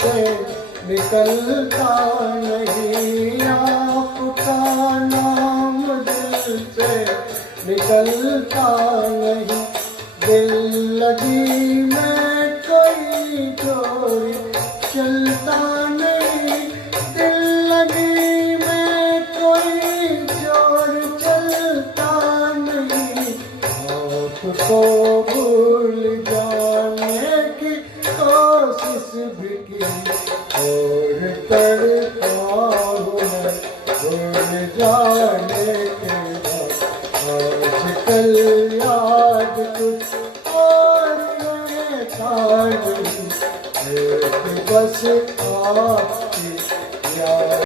से निकलता नहीं, आपका नाम दिल से निकलता नहीं। दिल लगी में कोई जोर चलता नहीं, दिल लगी में कोई जोर चलता नहीं। आपको भूल जाने की कोशिश भी की और करता हूँ मैं, भूल जाने के बाद आजकल याद कुछ और रहता नहीं। एक बस आपकी